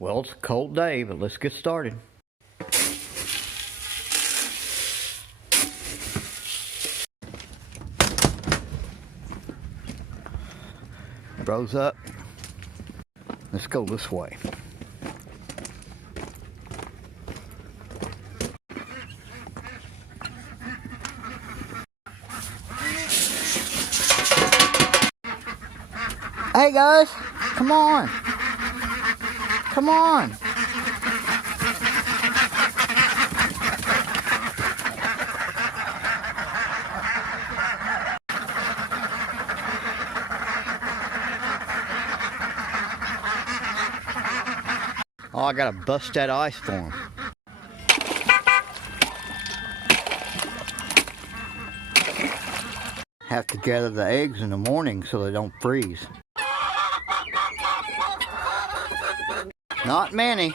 Well, it's a cold day, but let's get started. Rose up. Let's go this way. Hey guys, come on. Come on. Oh, I gotta bust that ice for them. Have to gather the eggs in the morning so they don't freeze. Not many.